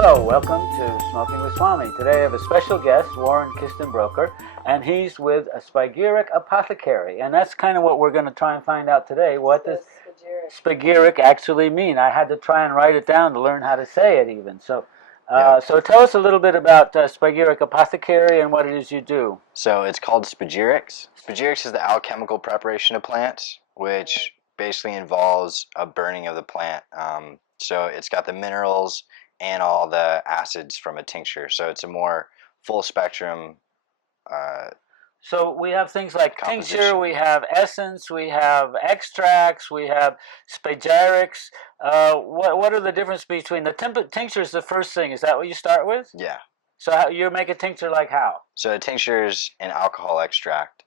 Hello, welcome to Smoking with Swami. Today I have a special guest, Warren Kistenbroker, and he's with a spagyric apothecary. And that's kind of what we're going to try and find out today. What does spagyric actually mean? I had to try and write it down to learn how to say it even. So tell us a little bit about spagyric apothecary and what it is you do. So it's called spagyrics. Spagyrics is the alchemical preparation of plants, which basically involves a burning of the plant. So it's got the minerals and all the acids from a tincture. So it's a more full spectrum. So we have things like tincture, we have essence, we have extracts, we have spagyrics. What are the difference between the tincture? Is the first thing? Is that what you start with? Yeah. So you make a tincture like how? So a tincture is an alcohol extract.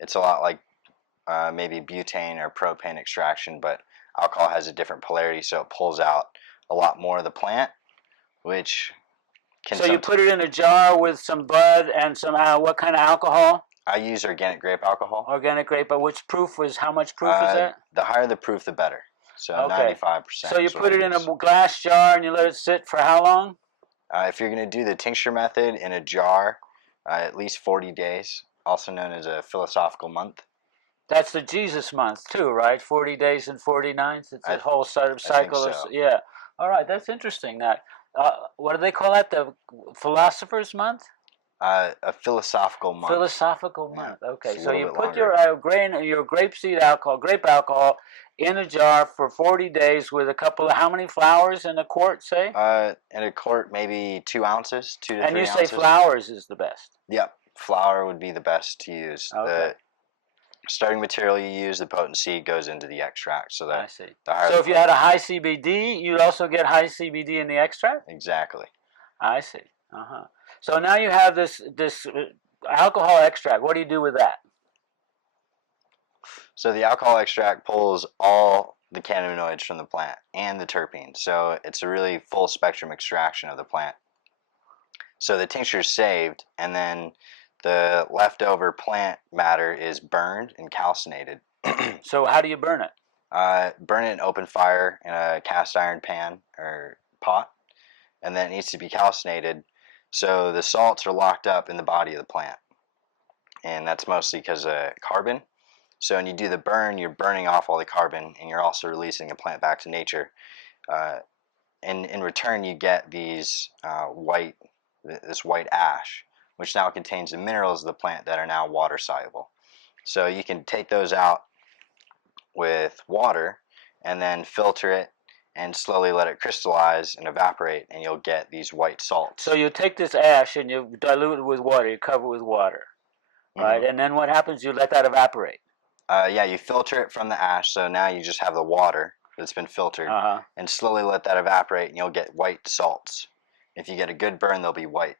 It's a lot like maybe butane or propane extraction, but alcohol has a different polarity, so it pulls out a lot more of the plant, which can. So you put it in a jar with some bud and some what kind of alcohol? I use organic grape alcohol. Organic grape, but which proof is? How much proof is that? The higher the proof, the better. So 95%. So you put it in a glass jar and you let it sit for how long? If you're going to do the tincture method in a jar, at least 40 days, also known as a philosophical month. That's the Jesus month too, right? 40 days and 40 nights. It's a whole sort of cycle. I think so. Yeah. All right, that's interesting. That what do they call that? The philosopher's month? A philosophical month. Philosophical month. Okay, so you put your grapeseed alcohol, grape alcohol, in a jar for 40 days with a couple of how many flowers in a quart? Say. In a quart, maybe 2 ounces, 2 to 3 ounces. And you say flowers is the best. Yep, flour would be the best to use. Okay. The starting material you use, the potency goes into the extract. So that I see. So if you had a high CBD, you'd also get high CBD in the extract? Exactly. I see. So now you have this alcohol extract. What do you do with that? So the alcohol extract pulls all the cannabinoids from the plant and the terpenes. So it's a really full spectrum extraction of the plant. So the tincture is saved, and then the leftover plant matter is burned and calcinated. So how do you burn it? Burn it in open fire in a cast iron pan or pot, and then it needs to be calcinated. So the salts are locked up in the body of the plant, and that's mostly because of carbon. So when you do the burn, you're burning off all the carbon, and you're also releasing the plant back to nature. And in return, you get these this white ash, which now contains the minerals of the plant that are now water soluble. So you can take those out with water and then filter it and slowly let it crystallize and evaporate, and you'll get these white salts. So you take this ash and you dilute it with water, you cover it with water, right? And then what happens? You let that evaporate. Yeah, you filter it from the ash, so now you just have the water that's been filtered, and slowly let that evaporate, and you'll get white salts. If you get a good burn, they'll be white.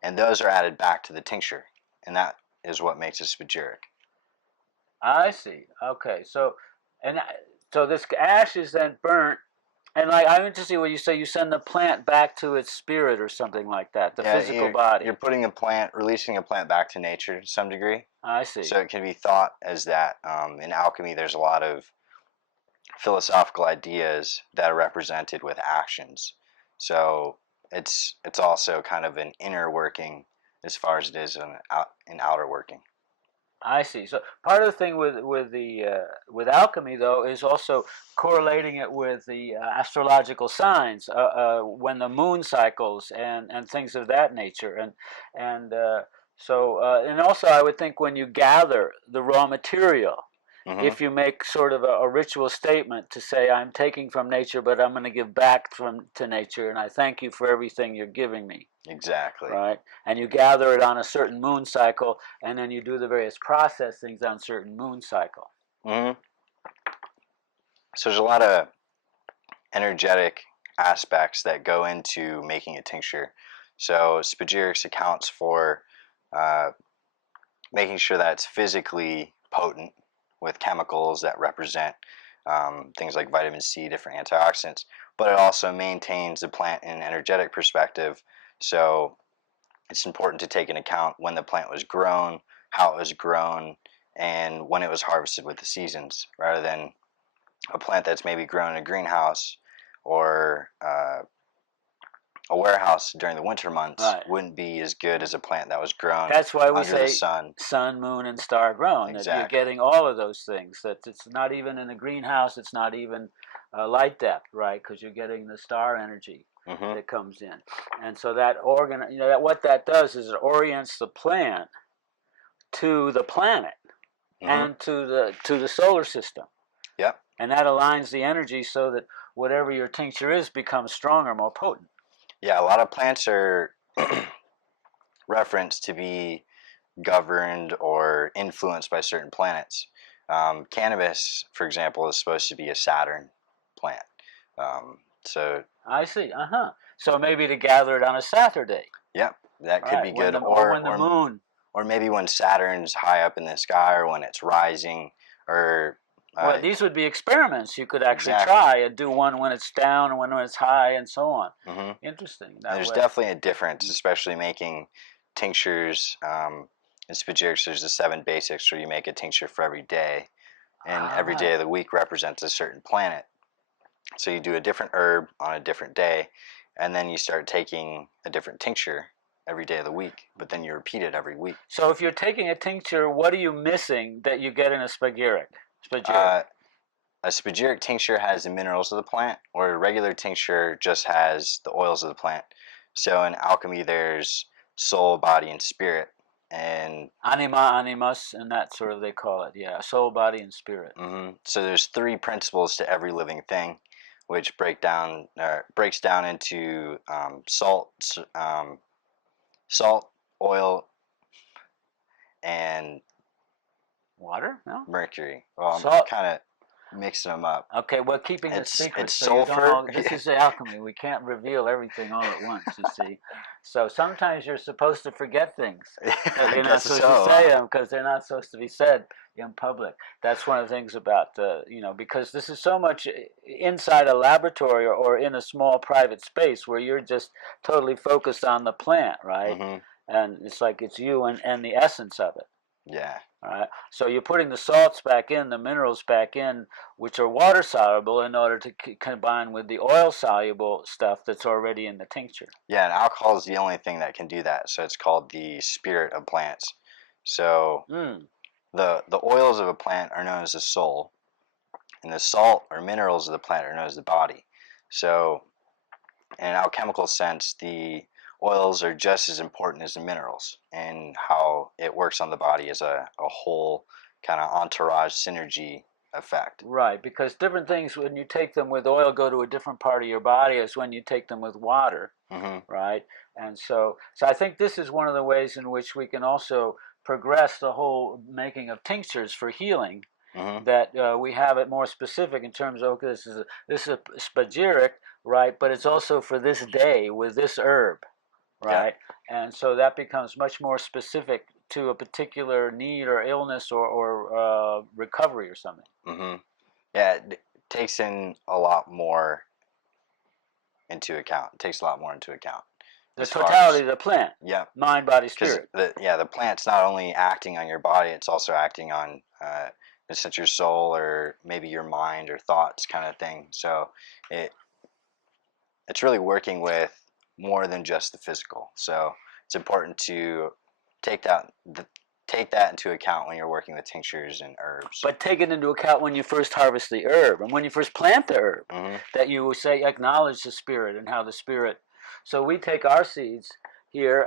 And those are added back to the tincture, and that is what makes a spagyric. I see. Okay, so this ash is then burnt, and like I'm interested when you say you send the plant back to its spirit or something like that, the physical body. You're putting releasing a plant back to nature to some degree. I see. So it can be thought as that. In alchemy, there's a lot of philosophical ideas that are represented with actions. So it's also kind of an inner working as far as it is an outer working. I see. So part of the thing with alchemy though is also correlating it with the astrological signs when the moon cycles and things of that nature and also I would think when you gather the raw material. If you make sort of a ritual statement to say, I'm taking from nature, but I'm going to give back to nature, and I thank you for everything you're giving me. Exactly. Right? And you gather it on a certain moon cycle, and then you do the various processings on certain moon cycle. So there's a lot of energetic aspects that go into making a tincture. So spagyrics accounts for making sure that it's physically potent, with chemicals that represent things like vitamin C, different antioxidants, but it also maintains the plant in an energetic perspective. So it's important to take into account when the plant was grown, how it was grown, and when it was harvested with the seasons, rather than a plant that's maybe grown in a greenhouse or a warehouse during the winter months Right. wouldn't be as good as a plant that was grown That's why we under the say sun. sun, moon, and star grown. That you're Exactly. getting all of those things. That it's not even in a greenhouse. It's not even light depth, right? Because you're getting the star energy Hmm. that comes in, and so that that what that does is it orients the plant to the planet Hmm. and to the solar system, Yep. and that aligns the energy so that whatever your tincture is becomes stronger, more potent. Yeah, a lot of plants are referenced to be governed or influenced by certain planets. Cannabis, for example, is supposed to be a Saturn plant. So, I see. So maybe to gather it on a Saturday, yep, that could right? be good. Or when the moon. Or maybe when Saturn's high up in the sky, or when it's rising, or Well, these would be experiments you could actually exactly. try and do one when it's down and one when it's high and so on. Hmm. Interesting that There's way. definitely a difference, especially making tinctures. In spagyrics, there's the 7 basics, where you make a tincture for every day, and All every right. day of the week represents a certain planet. So you do a different herb on a different day, and then you start taking a different tincture every day of the week, but then you repeat it every week. So if you're taking a tincture, what are you missing that you get in a spagyric? Spagyric. Uh, a spagyric tincture has the minerals of the plant, or a regular tincture just has the oils of the plant. So in alchemy, there's soul, body, and spirit. And Anima, animus, and that sort of they call it. Yeah, soul, body, and spirit. so there's 3 principles to every living thing, which breaks down into salt, oil, and Water? No. mercury. Well, I'm Salt. kind of mixing them up. Okay, we're keeping the secret, It's so you don't sulfur. all. This is the alchemy. We can't reveal everything all at once. You see, so sometimes you're supposed to forget things that I you're not guess supposed to so. say them because they're not supposed to be said in public. That's one of the things about because this is so much inside a laboratory or in a small private space where you're just totally focused on the plant, right? Hmm. And it's like it's you and the essence of it. Yeah. All right. So you're putting the salts back in, the minerals back in, which are water soluble, in order to combine with the oil soluble stuff that's already in the tincture. Yeah, and alcohol is the only thing that can do that. So it's called the spirit of plants. So Mm. the oils of a plant are known as the soul, and the salt or minerals of the plant are known as the body. So in an alchemical sense, the oils are just as important as the minerals, and how it works on the body as a whole kind of entourage synergy effect. Right, because different things when you take them with oil go to a different part of your body as when you take them with water, Hmm. right? And so I think this is one of the ways in which we can also progress the whole making of tinctures for healing. Hmm. That we have it more specific in terms of okay, this is a spagyric, right? But it's also for this day with this herb, Yeah. right? And so that becomes much more specific to a particular need or illness or recovery or something. Hmm. Yeah, it takes in a lot more into account. It takes a lot more into account The as far as, totality of the plant, yeah, mind, body, because spirit. the plant's not only acting on your body, it's also acting on your soul, or maybe your mind or thoughts, kind of thing. So it it's really working with more than just the physical. So it's important to take that take that into account when you're working with tinctures and herbs. But take it into account when you first harvest the herb and when you first plant the herb, Hmm. that you say acknowledge the spirit and how the spirit. So we take our seeds here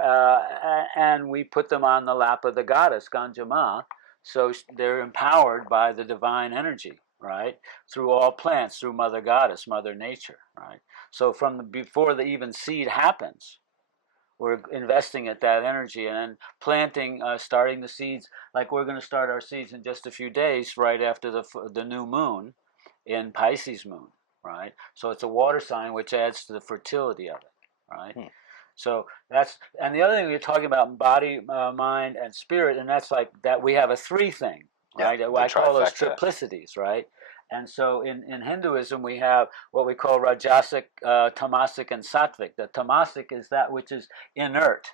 and we put them on the lap of the goddess Ganjama, so they're empowered by the divine energy, right? Through all plants, through Mother Goddess, Mother Nature, right? So from before the even seed happens, we're investing at that energy and then planting, starting the seeds. Like we're going to start our seeds in just a few days, right after the new moon, in Pisces moon, right? So it's a water sign, which adds to the fertility of it, right? Hmm. So that's and the other thing you're talking about body, mind, and spirit, and that's like that we have a three thing, Yeah, right? the I call those trifecta. triplicities, right? And so in Hinduism we have what we call rajasic, tamasic, and sattvic. The tamasic is that which is inert.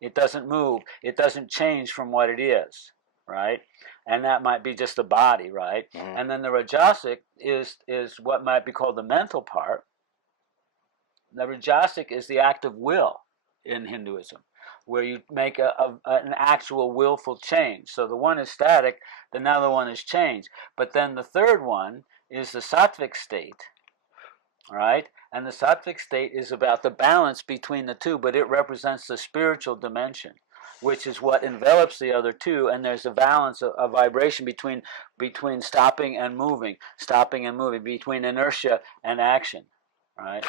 It doesn't move. It doesn't change from what it is, right? And that might be just the body, right? Hmm. And then the rajasic is what might be called the mental part, The Rajasic is the act of will in Hinduism, where you make an actual willful change. So the one is static, the now the one is changed. But then the third one is the sattvic state, right? And the sattvic state is about the balance between the two, but it represents the spiritual dimension, which is what envelops the other two. And there's a balance, a vibration between stopping and moving, between inertia and action, right?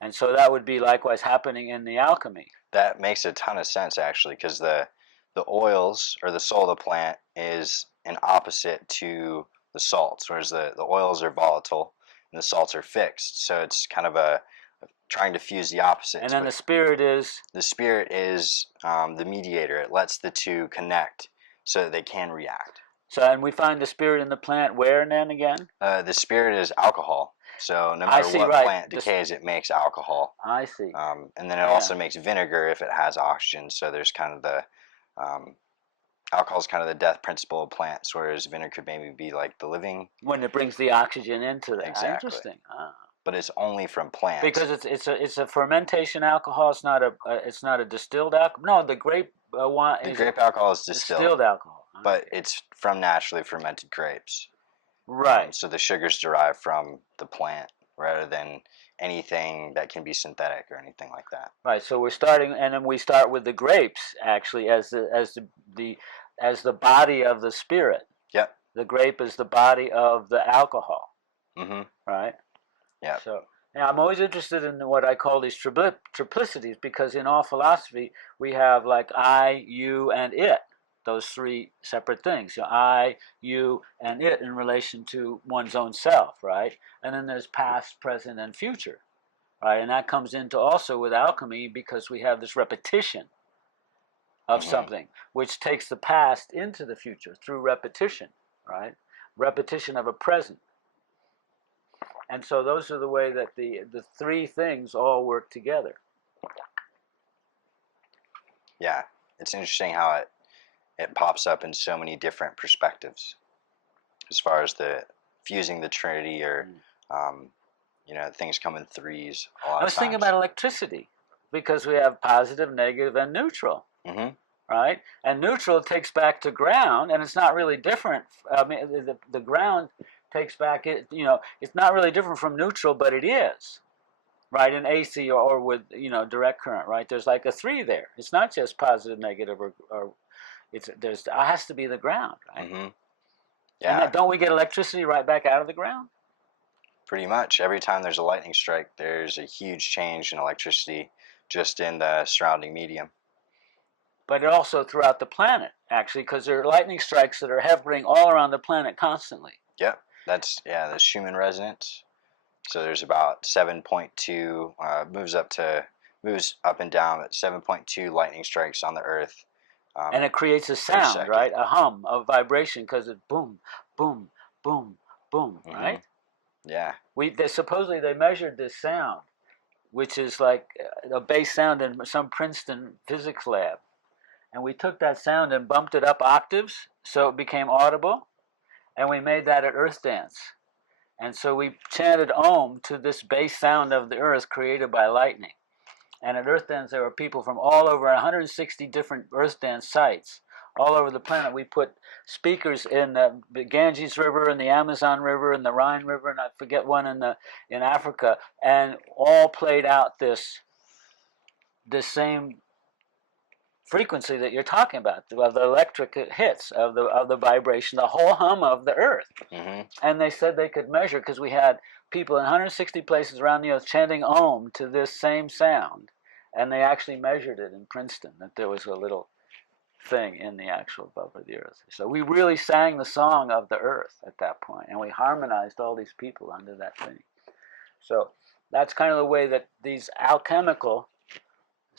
And so that would be likewise happening in the alchemy. That makes a ton of sense, actually, because the oils, or the soul of the plant, is an opposite to the salts, whereas the oils are volatile and the salts are fixed. So it's kind of a trying to fuse the opposites. And then the spirit is? The spirit is the mediator. It lets the two connect so that they can react. So, and we find the spirit in the plant where and then again? The spirit is alcohol. So no matter what plant decays, it makes alcohol. I see. And then it also makes vinegar if it has oxygen. So there's kind of the alcohol is kind of the death principle of plants, whereas vinegar could maybe be like the living. When it brings the oxygen into that. Exactly. Interesting. But it's only from plants. Because it's a fermentation alcohol. It's not a distilled alcohol. No, the grape wine. The grape alcohol is distilled alcohol. But it's from naturally fermented grapes. Right. So the sugar's derived from the plant rather than anything that can be synthetic or anything like that. Right. So we're starting, and then we start with the grapes actually as the body of the spirit. Yep. The grape is the body of the alcohol. Mm-hmm. Right. Yeah. So now I'm always interested in what I call these triplicities, because in all philosophy we have like I, you, and it. Those three separate things. I, you, and it in relation to one's own self, right? And then there's past, present, and future, right? And that comes into also with alchemy, because we have this repetition of something, which takes the past into the future through repetition, right? Repetition of a present. And so those are the way that the three things all work together. Yeah, it's interesting how it pops up in so many different perspectives, as far as the fusing the Trinity, or things come in threes. I was thinking about electricity, because we have positive, negative, and neutral. Mm-hmm. Right? And neutral takes back to ground, and it's not really different. I mean, the ground takes back it. It's not really different from neutral, but it is. Right, in AC or with direct current. Right, there's like a 3 there. It's not just positive, negative, or it has to be the ground, right? Mm-hmm. Yeah. And don't we get electricity right back out of the ground? Pretty much. Every time there's a lightning strike, there's a huge change in electricity just in the surrounding medium. But also throughout the planet, actually, because there are lightning strikes that are hovering all around the planet constantly. Yep. That's the Schumann resonance. So there's about 7.2 moves up and down at 7.2 lightning strikes on the Earth. And it creates a sound, right? A hum, a vibration, because it's boom, boom, boom, boom, right? Yeah. Supposedly they measured this sound, which is like a bass sound in some Princeton physics lab. And we took that sound and bumped it up octaves so it became audible, and we made that at Earth Dance. And so we chanted Om to this bass sound of the Earth created by lightning. And at Earth Dance, there were people from all over 160 different Earth Dance sites all over the planet. We put speakers in the Ganges River and the Amazon River and the Rhine River, and I forget one in Africa, and all played out this same frequency that you're talking about, of the electric hits, of the vibration, the whole hum of the Earth. Mm-hmm. And they said they could measure, because we had people in 160 places around the Earth chanting Om to this same sound. And they actually measured it in Princeton, that there was a little thing in the actual above of the Earth. So we really sang the song of the Earth at that point, and we harmonized all these people under that thing. So that's kind of the way that these alchemical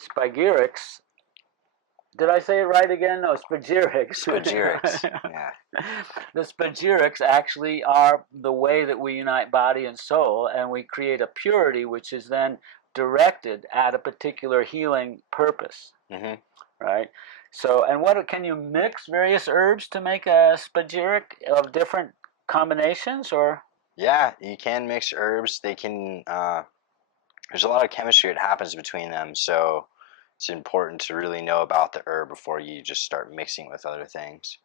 spagyrics, did I say it right again? No, spagyrics. Spagyrics, yeah. The spagyrics actually are the way that we unite body and soul, and we create a purity which is then directed at a particular healing purpose. Mm-hmm. Right? So, and can you mix various herbs to make a spagyric of different combinations, or? Yeah, you can mix herbs. They can there's a lot of chemistry that happens between them, so it's important to really know about the herb before you just start mixing with other things.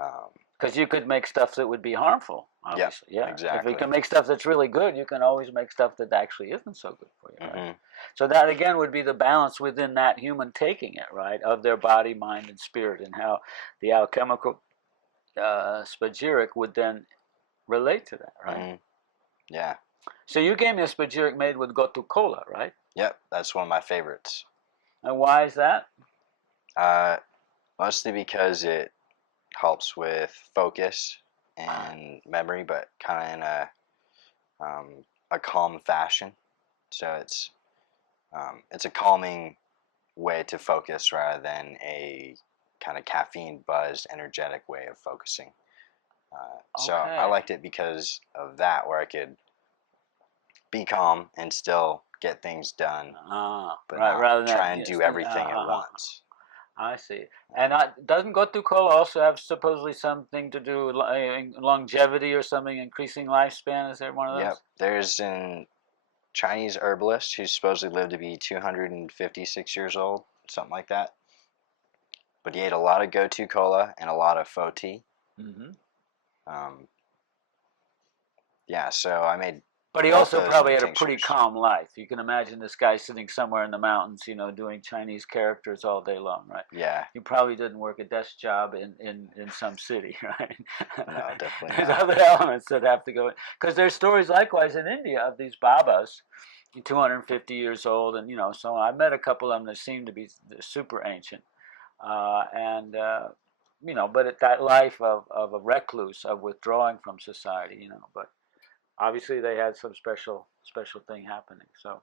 Um, Because you could make stuff that would be harmful, yep, obviously. Yeah. If you exactly. can make stuff that's really good, you can always make stuff that actually isn't so good for you, right? Hmm. So that again would be the balance within that human taking it, right, of their body, mind, and spirit, and how the alchemical spagyric would then relate to that, right? Hmm. Yeah. So you gave me a spagyric made with gotu kola, right? Yep, that's one of my favorites. And why is that? Uh, Mostly because it helps with focus and memory, but kind of in a calm fashion. So it's a calming way to focus rather than a kind of caffeine buzzed, energetic way of focusing. So I Okay. liked it because of that, where I could be calm and still get things done, but Right. not Rather than that, try and yes. do everything at once. I see. And doesn't gotu kola also have supposedly something to do with longevity or something, increasing lifespan? Is there one of Yep, those? there's an Chinese herbalist who's supposedly lived to be 256 years old, something like that. But he ate a lot of gotu kola and a lot of pho tea. Hmm. Um, yeah, so I made But he both also those probably into had a pretty tinctures. calm life. You can imagine this guy sitting somewhere in the mountains, doing Chinese characters all day long, right? Yeah, He probably didn't work a desk job in some city, right? no, definitely There's not. other elements that have to go in. Because there's stories likewise in India of these Babas, 250 years old, and so on. I met a couple of them that seemed to be super ancient. And but that life of a recluse, of withdrawing from society, but obviously they had some special thing happening. So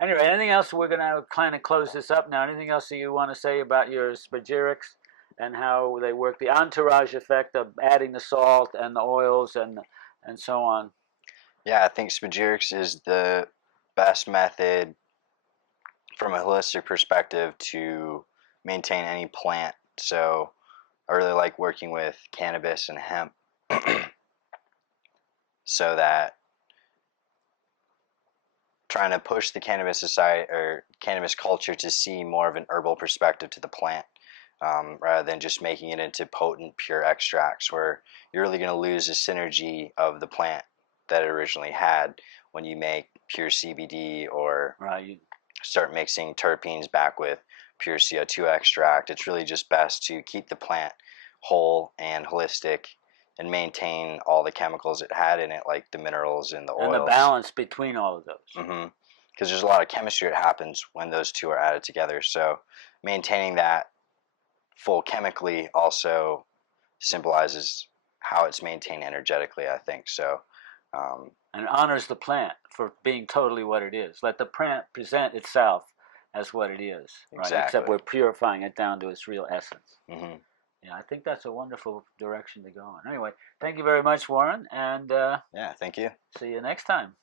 anyway, anything else? We're gonna kind of close this up now. Anything else that you want to say about your spagyrics and how they work? The entourage effect of adding the salt and the oils and so on. Yeah, I think spagyrics is the best method from a holistic perspective to maintain any plant. So I really like working with cannabis and hemp so that trying to push the cannabis society or cannabis culture to see more of an herbal perspective to the plant, rather than just making it into potent pure extracts where you're really going to lose the synergy of the plant that it originally had when you make pure CBD or Right. start mixing terpenes back with pure CO2 extract. It's really just best to keep the plant whole and holistic and maintain all the chemicals it had in it, like the minerals and the And the oils. balance between all of those. Mm-hmm. Because there's a lot of chemistry that happens when those two are added together. So maintaining that full chemically also symbolizes how it's maintained energetically, I think. So, um, And honors the plant for being totally what it is. Let the plant present itself as what it is, right? Except exactly. we're purifying it down to its real essence. Hmm. Yeah, I think that's a wonderful direction to go in. Anyway, thank you very much, Warren, and Yeah, thank you. see you next time.